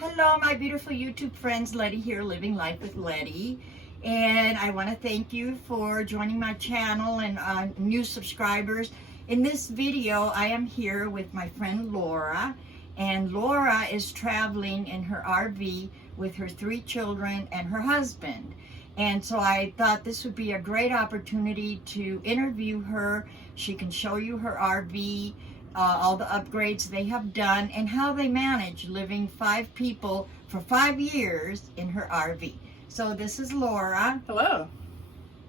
Hello, my beautiful YouTube friends. Letty here, Living Life with Letty. And I want to thank you for joining my channel and new subscribers. In this video, I am here with my friend Laura. And Laura is traveling in her RV with her 3 children and her husband. And so I thought this would be a great opportunity to interview her. She can show you her RV, all the upgrades they have done, and how they manage living 5 people for 5 years in her RV. So this is Laura. Hello.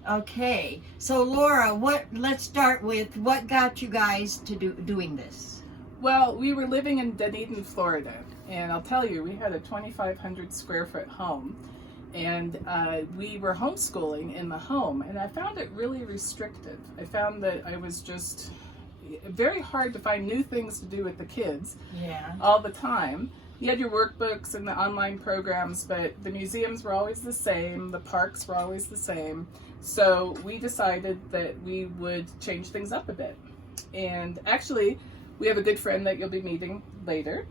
Okay, so Laura, let's start with what got you guys to doing this? Well, we were living in Dunedin, Florida, and I'll tell you, we had a 2,500 square foot home, and we were homeschooling in the home, and I found it really restrictive. I found that I was just very hard to find new things to do with the kids all the time. You had your workbooks and the online programs, but the museums were always the same, the parks were always the same. So we decided that we would change things up a bit. And actually, we have a good friend that you'll be meeting later,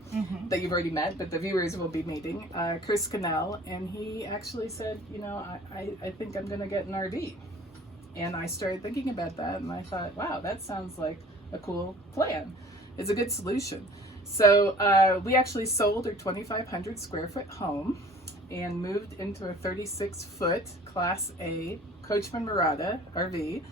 that you've already met, but the viewers will be meeting, Chris Cannell, and he actually said, you know, I think I'm going to get an RV. And I started thinking about that, and I thought, wow, that sounds like a cool plan. It's a good solution. So we actually sold our 2,500 square foot home and moved into a 36-foot Class A Coachman Murata RV,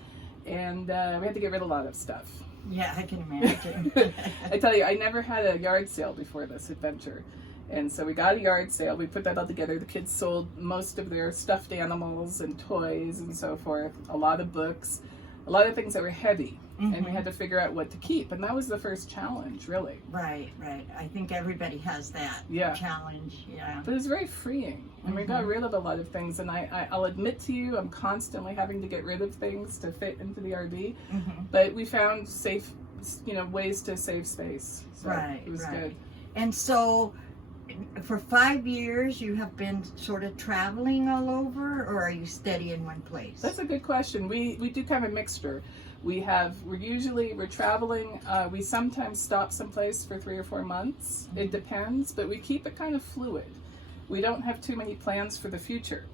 and we had to get rid of a lot of stuff. Yeah, I can imagine. I tell you, I never had a yard sale before this adventure. And so we got a yard sale, we put that all together. The kids sold most of their stuffed animals and toys and so forth, a lot of books, a lot of things that were heavy. And we had to figure out what to keep. And that was the first challenge, really. Right. I think everybody has that challenge, But it's very freeing. And we got rid of a lot of things. And I'll admit to you, I'm constantly having to get rid of things to fit into the RV. But we found safe, ways to save space. So it was good. And so, for 5 years, you have been sort of traveling all over, or are you steady in one place? That's a good question. We do kind of a mixture. We're traveling. We sometimes stop someplace for 3 or 4 months. It depends, but we keep it kind of fluid. We don't have too many plans for the future.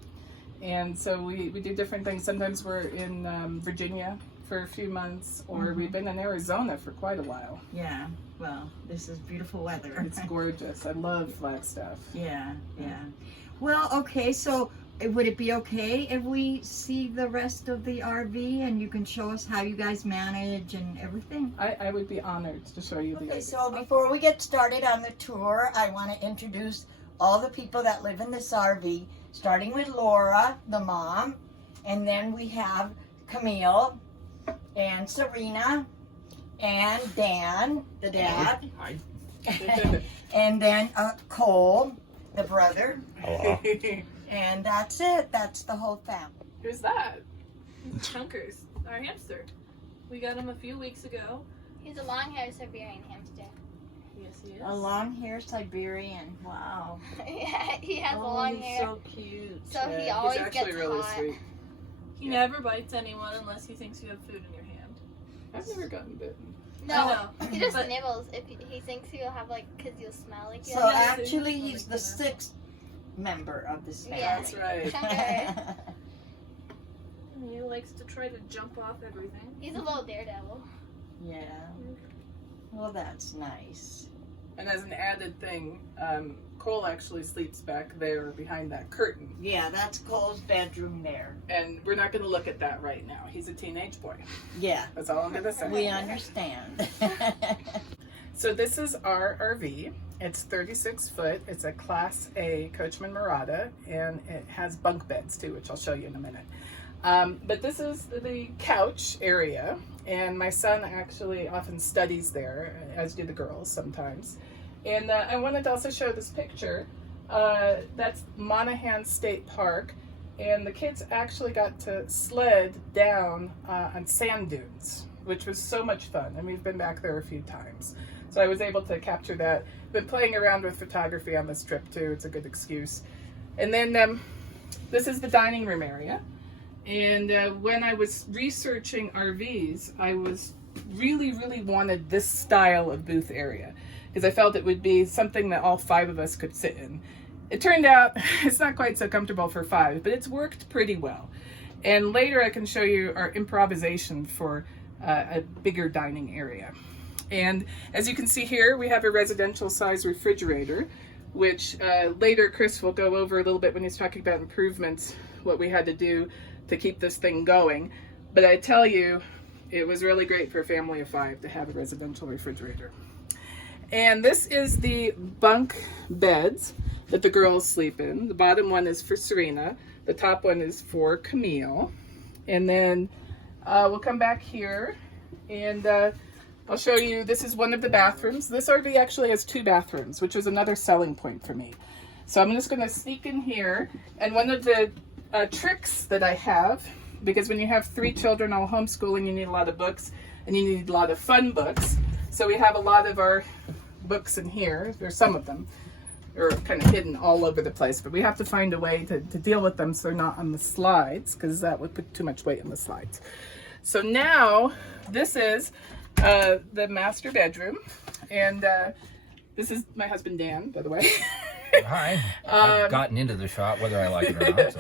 And so we do different things. Sometimes we're in Virginia for a few months, or we've been in Arizona for quite a while. Yeah, well, this is beautiful weather. It's gorgeous. I love Flagstaff. Yeah. Well, okay, so would it be okay if we see the rest of the RV and you can show us how you guys manage and everything? I would be honored to show you the RV. Okay, so before we get started on the tour, I want to introduce all the people that live in this RV, starting with Laura, the mom, and then we have Camille, and Serena, and Dan, the dad. Hi. And then Cole, the brother. Hello. And that's it. That's the whole family. Who's that? Chunkers, our hamster. We got him a few weeks ago. He's a long-haired Siberian hamster. Yes, he is. A long-haired Siberian. Wow. Yeah, he has long hair. So cute. So he always He's actually gets really hot. sweet. He never bites anyone unless he thinks you have food in your hand. I've never gotten bitten. I No, know, he just but- nibbles if he thinks you'll have because you'll smell like you. So have actually, he's the 6th member of this family. Yeah. That's right. Chunker. He likes to try to jump off everything. He's a little daredevil. Yeah. Well, that's nice. And as an added thing, Cole actually sleeps back there behind that curtain. Yeah, that's Cole's bedroom there. And we're not going to look at that right now. He's a teenage boy. Yeah. That's all I'm going to say. We understand. So this is our RV. It's 36 foot. It's a Class A Coachman Murata, and it has bunk beds too, which I'll show you in a minute. But this is the couch area, and my son actually often studies there, as do the girls sometimes. And I wanted to also show this picture. That's Monaghan State Park, and the kids actually got to sled down on sand dunes, which was so much fun, and we've been back there a few times. So I was able to capture that. Been playing around with photography on this trip too. It's a good excuse. And then this is the dining room area. And when I was researching RVs, I was really, really wanted this style of booth area because I felt it would be something that all 5 of us could sit in. It turned out it's not quite so comfortable for 5, but it's worked pretty well. And later I can show you our improvisation for a bigger dining area. And as you can see here, we have a residential size refrigerator, which later Chris will go over a little bit when he's talking about improvements, what we had to do to keep this thing going. But I tell you, it was really great for a family of 5 to have a residential refrigerator. And this is the bunk beds that the girls sleep in. The bottom one is for Serena. The top one is for Camille. And then we'll come back here and I'll show you, this is one of the bathrooms. This RV actually has 2 bathrooms, which is another selling point for me. So I'm just gonna sneak in here. And one of the tricks that I have, because when you have 3 children all homeschooling, you need a lot of books and you need a lot of fun books. So we have a lot of our books in here. There's some of them. They're kind of hidden all over the place, but we have to find a way to deal with them so they're not on the slides, because that would put too much weight on the slides. So now this is the master bedroom, and this is my husband Dan, by the way. Hi. I've gotten into the shot whether I like it or not.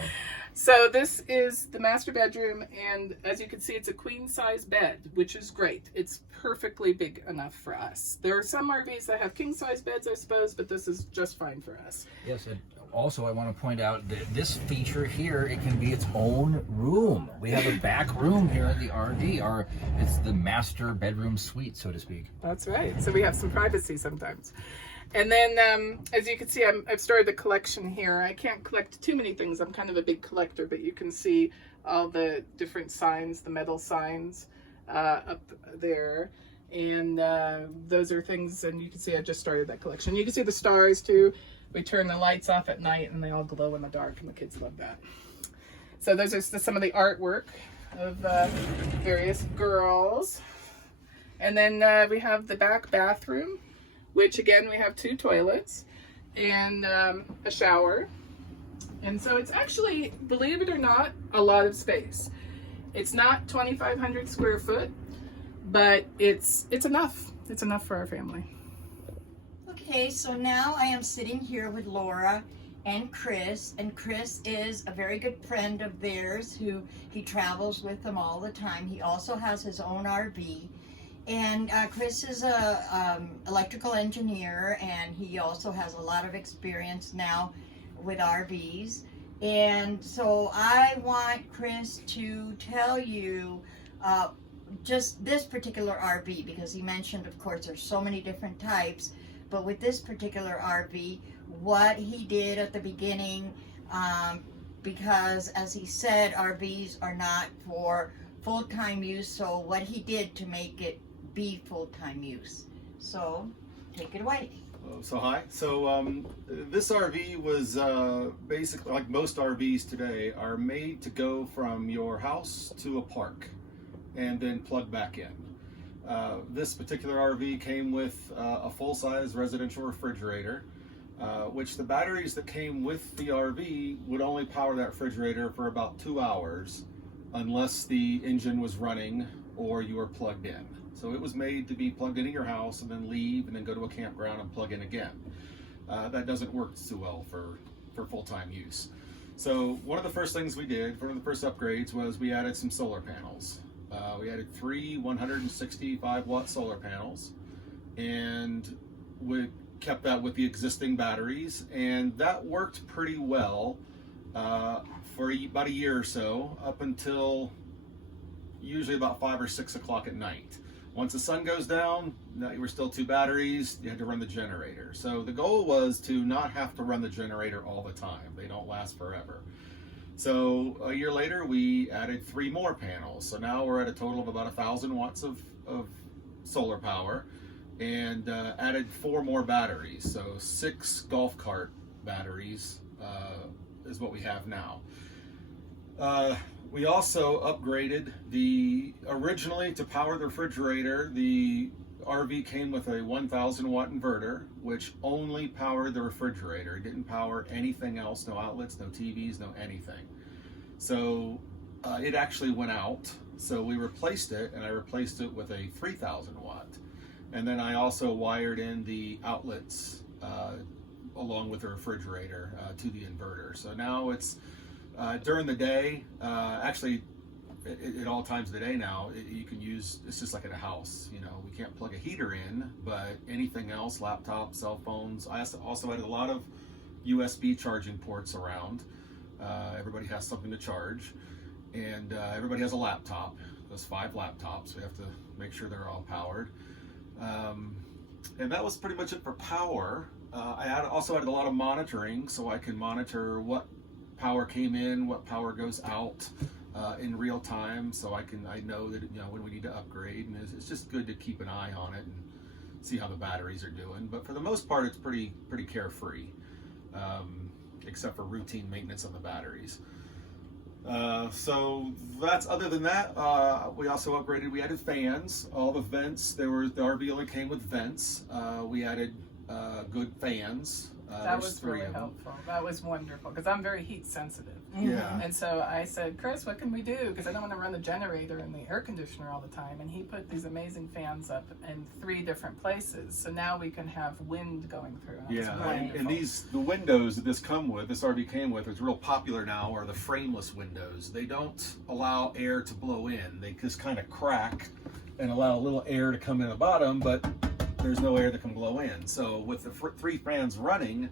So this is the master bedroom, and as you can see, it's a queen size bed, which is great. It's perfectly big enough for us. There are some RVs that have king size beds, I suppose, but this is just fine for us. Yes, and also I want to point out that this feature here, it can be its own room. We have a back room here in the RV, it's the master bedroom suite, so to speak. That's right. So we have some privacy sometimes. And then, as you can see, I've started a collection here. I can't collect too many things. I'm kind of a big collector, but you can see all the different signs, the metal signs up there. And those are things, and you can see I just started that collection. You can see the stars too. We turn the lights off at night and they all glow in the dark, and the kids love that. So those are some of the artwork of various girls. And then we have the back bathroom, which again, we have 2 toilets and a shower. And so it's actually, believe it or not, a lot of space. It's not 2,500 square foot, but it's enough. It's enough for our family. Okay, so now I am sitting here with Laura and Chris is a very good friend of theirs who he travels with them all the time. He also has his own RV. And Chris is a electrical engineer, and he also has a lot of experience now with RVs. And so I want Chris to tell you just this particular RV, because he mentioned, of course, there's so many different types, but with this particular RV, what he did at the beginning, because as he said, RVs are not for full-time use, so what he did to make it be full-time use. So take it away. So hi. So this RV was basically, like most RVs today, are made to go from your house to a park and then plug back in. This particular RV came with a full-size residential refrigerator, which the batteries that came with the RV would only power that refrigerator for about 2 hours unless the engine was running or you were plugged in. So it was made to be plugged into your house and then leave and then go to a campground and plug in again. That doesn't work too well for full-time use. So one of the first things we did, one of the first upgrades, was we added some solar panels. We added 3 165-watt solar panels, and we kept that with the existing batteries, and that worked pretty well for about a year or so, up until usually about 5 or 6 o'clock at night. Once the sun goes down, you were still 2 batteries, you had to run the generator. So the goal was to not have to run the generator all the time. They don't last forever. So a year later, we added 3 more panels. So now we're at a total of about 1,000 watts of solar power, and added 4 more batteries. So 6 golf cart batteries is what we have now. We also upgraded originally to power the refrigerator, the RV came with a 1,000 watt inverter, which only powered the refrigerator. It didn't power anything else, no outlets, no TVs, no anything. So it actually went out. So we replaced it, and I replaced it with a 3,000 watt. And then I also wired in the outlets along with the refrigerator to the inverter. So now it's during the day, actually at all times of the day now, you can use, it's just like at a house, you know, we can't plug a heater in, but anything else, laptops, cell phones. I also had a lot of USB charging ports around. Everybody has something to charge, and everybody has a laptop. There's 5 laptops. We have to make sure they're all powered. And that was pretty much it for power. I also had a lot of monitoring, so I can monitor what power came in, what power goes out in real time, so I know that, you know, when we need to upgrade, and it's just good to keep an eye on it and see how the batteries are doing. But for the most part, it's pretty carefree, except for routine maintenance on the batteries. So that's, other than that, we also upgraded. We added fans, all the vents. The RV only came with vents. We added good fans. That was really helpful. That was wonderful, because I'm very heat sensitive. Yeah. And so I said, Chris, what can we do? Because I don't want to run the generator and the air conditioner all the time. And he put these amazing fans up in 3 different places. So now we can have wind going through. And Yeah, wonderful. and the windows that this RV came with, is real popular now, are the frameless windows. They don't allow air to blow in. They just kind of crack and allow a little air to come in the bottom, but there's no air that can blow in. So with the 3 fans running,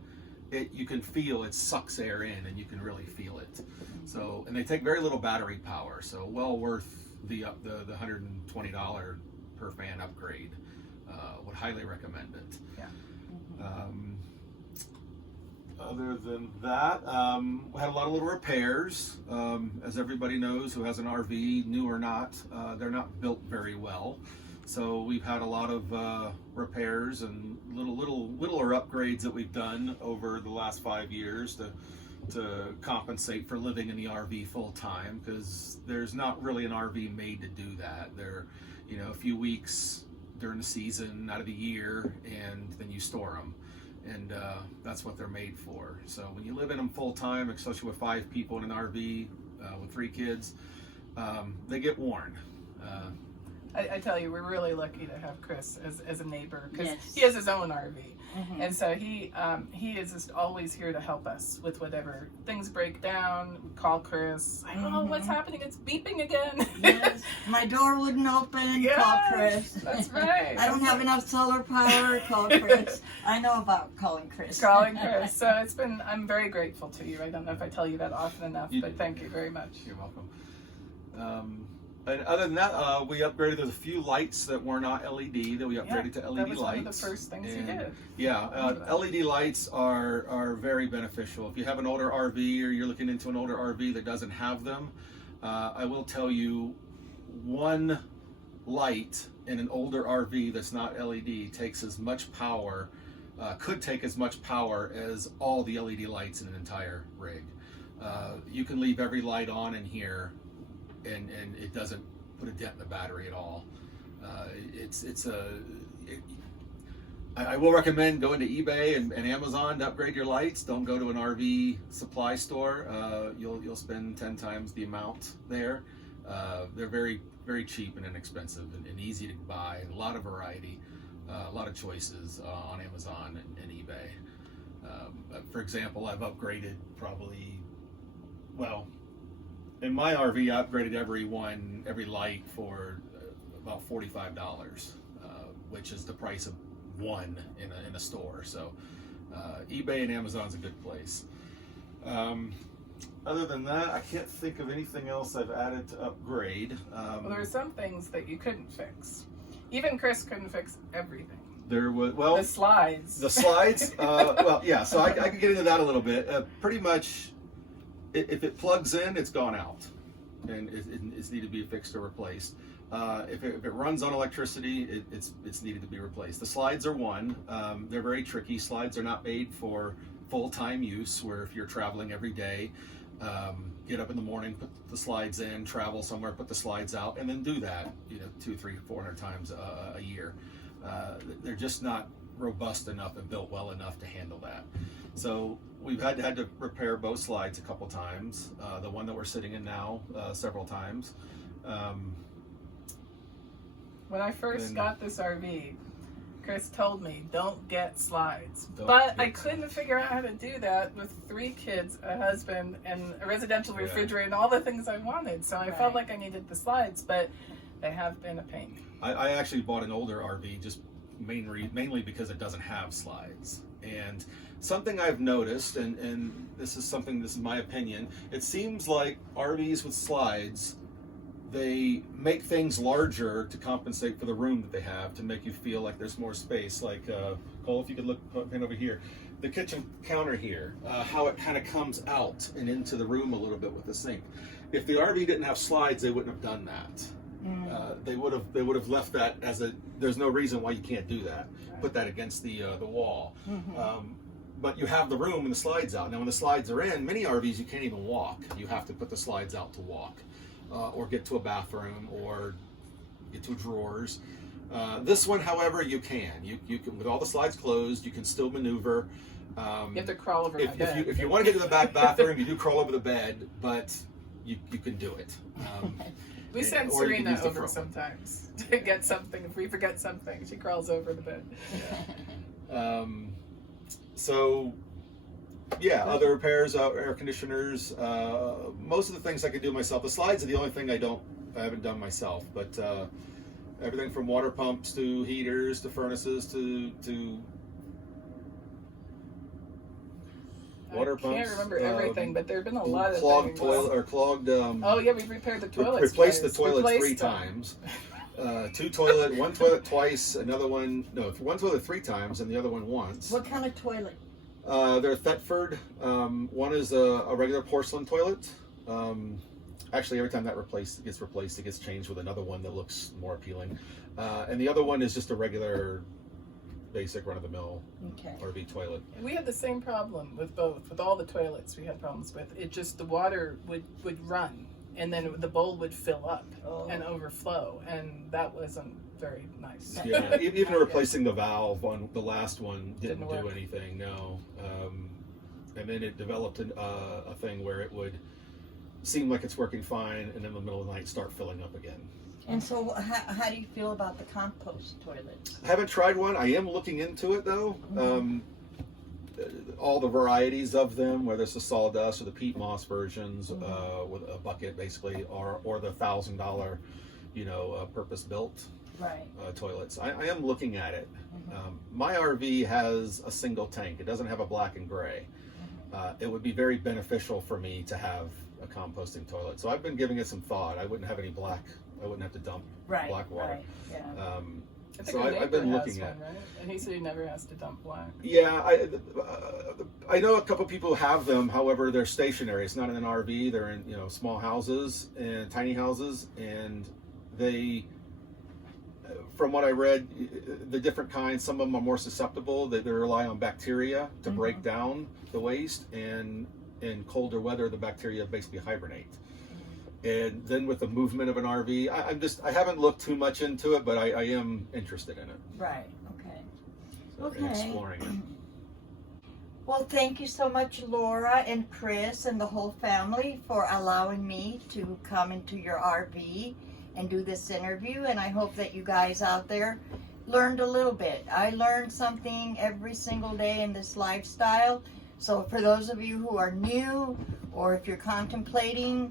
you can feel it sucks air in, and you can really feel it. So, and they take very little battery power, so well worth the $120 per fan upgrade. Would highly recommend it. Yeah. Other than that, we had a lot of little repairs. As everybody knows who has an RV, new or not, they're not built very well. So we've had a lot of repairs and littler upgrades that we've done over the last 5 years to compensate for living in the RV full time, because there's not really an RV made to do that. They're, you know, a few weeks during the season out of the year, and then you store them, and that's what they're made for. So when you live in them full time, especially with 5 people in an RV with 3 kids, they get worn. I tell you, we're really lucky to have Chris as a neighbor, because Yes. he has his own RV. Mhm. And so he is just always here to help us with whatever things break down. We call Chris. I don't know what's happening. It's beeping again. Yes, my door wouldn't open. Call Yes, Chris. that's right. I don't have enough solar power. Call Chris. I know about calling Chris. Calling Chris. So I'm very grateful to you. I don't know if I tell you that often enough, but thank you very much. You're welcome. And other than that, we upgraded. There's a few lights that were not LED that we upgraded to LED that was lights. one of the first things you And, did. Yeah, LED lights are very beneficial. If you have an older RV, or you're looking into an older RV that doesn't have them, I will tell you, one light in an older RV that's not LED takes as much power, could take as much power as all the LED lights in an entire rig. You can leave every light on in here, and it doesn't put a dent in the battery at all. I will recommend going to eBay and Amazon to upgrade your lights. Don't go to an RV supply store. You'll spend 10 times the amount there. They're very, very cheap and inexpensive, and easy to buy, and a lot of variety, a lot of choices on Amazon and eBay. For example, I've upgraded probably, well, in my RV, I upgraded every light for about $45, which is the price of one in a store. So eBay and Amazon's a good place. Other than that, I can't think of anything else I've added to upgrade. Well, there were some things that you couldn't fix. Even Chris couldn't fix everything. There was, The slides. The slides, well, yeah, so I can get into that a little bit. Pretty much, if it plugs in, it's gone out, and it's needed to be fixed or replaced. If it runs on electricity, it's needed to be replaced. The slides are one. They're very tricky. Slides are not made for full-time use, where if you're traveling every day, get up in the morning, put the slides in, travel somewhere, put the slides out, and then do that, 200, 300, 400 times a year. They're just not robust enough and built well enough to handle that. So we've had to repair both slides a couple times. The one that we're sitting in now, several times. When I first And- got this RV, Chris told me, don't get slides. Don't But get I couldn't figure out how to do that with 3 kids, a husband, and a residential Yeah. refrigerator, and all the things I wanted. So I felt Right. like I needed the slides, but they have been a pain. I actually bought an older RV just mainly because it doesn't have slides. And something I've noticed, and this is my opinion, it seems like RVs with slides, they make things larger to compensate for the room that they have, to make you feel like there's more space. Like, Cole, if you could look over here, the kitchen counter here, how it kind of comes out and into the room a little bit with the sink. If the RV didn't have slides, they wouldn't have done that. They would have left that as there's no reason why you can't do that. Put that against the wall. But you have the room and the slides out. Now when the slides are in, many RVs you can't even walk. You have to put the slides out to walk, or get to a bathroom, or get to drawers. This one, however, you can. You can, with all the slides closed, you can still maneuver. You have to crawl over my bed. If you want to get to the back bathroom, you do crawl over the bed, but you can do it. We send or you can Serena use the over front one. sometimes to get something. If we forget something, she crawls over the bed. So, yeah, other repairs, air conditioners, most of the things I can do myself. The slides are the only thing I haven't done myself, but everything from water pumps to heaters to furnaces to water pumps. I can't remember everything, but there have been a lot of clogged things. toilet or clogged. Oh yeah, we've repaired the toilets. Replaced the twice. toilets Replaced 3 them. times. One toilet twice, one toilet 3 times, and the other one once. What kind of toilet? They're Thetford. One is a regular porcelain toilet. Actually, every time that gets replaced, it gets changed with another one that looks more appealing. And the other one is just a regular, basic run-of-the-mill Okay. RV toilet. We had the same problem with both. With all the toilets we had problems with. It just, the water would run, and then the bowl would fill up and overflow, and that wasn't very nice. Yeah, even replacing the valve on the last one didn't Didn't do work. anything. No, and then it developed a thing where it would seem like it's working fine, and in the middle of the night start filling up again. And so how do you feel about the compost toilets? I haven't tried one. I am looking into it though. All the varieties of them, whether it's the sawdust or the peat moss versions, with a bucket basically, or the $1,000, purpose built Right. toilets. I am looking at it. My RV has a single tank. It doesn't have a black and gray. It would be very beneficial for me to have a composting toilet. So I've been giving it some thought. I wouldn't have any black. I wouldn't have to dump Right. black water. Right. Yeah. I think So our I've been neighbor looking has at. one, right? And he said he never has to dump black. Yeah, I know a couple people who have them. However, they're stationary. It's not in an RV. They're in small houses and tiny houses, and they, from what I read, the different kinds. Some of them are more susceptible. They rely on bacteria to break down the waste, and in colder weather, the bacteria basically hibernate. And then with the movement of an RV, I haven't looked too much into it, but I am interested in it. Right. Okay. So, and exploring it. Well, thank you so much, Laura and Chris and the whole family, for allowing me to come into your RV and do this interview. And I hope that you guys out there learned a little bit. I learned something every single day in this lifestyle. So for those of you who are new, or if you're contemplating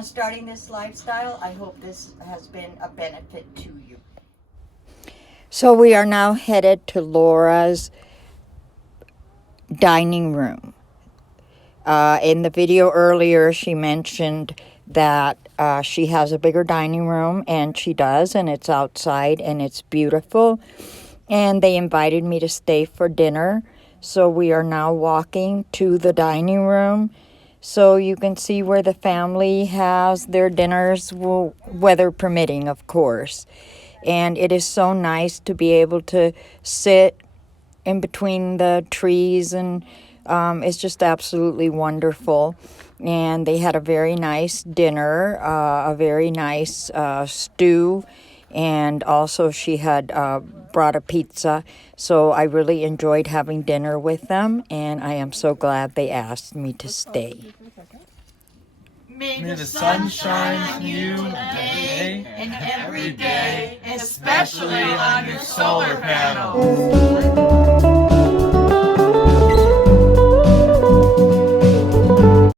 starting this lifestyle, I hope this has been a benefit to you. So we are now headed to Laura's dining room. In the video earlier, she mentioned that she has a bigger dining room, and she does, and it's outside, and it's beautiful. And they invited me to stay for dinner, so we are now walking to the dining room, so you can see where the family has their dinners, weather permitting, of course. And it is so nice to be able to sit in between the trees, and it's just absolutely wonderful. And they had a very nice dinner, a very nice stew, and also she had brought a pizza. So I really enjoyed having dinner with them, and I am so glad they asked me to stay. May the sun shine on you today and every day, especially on your solar panels.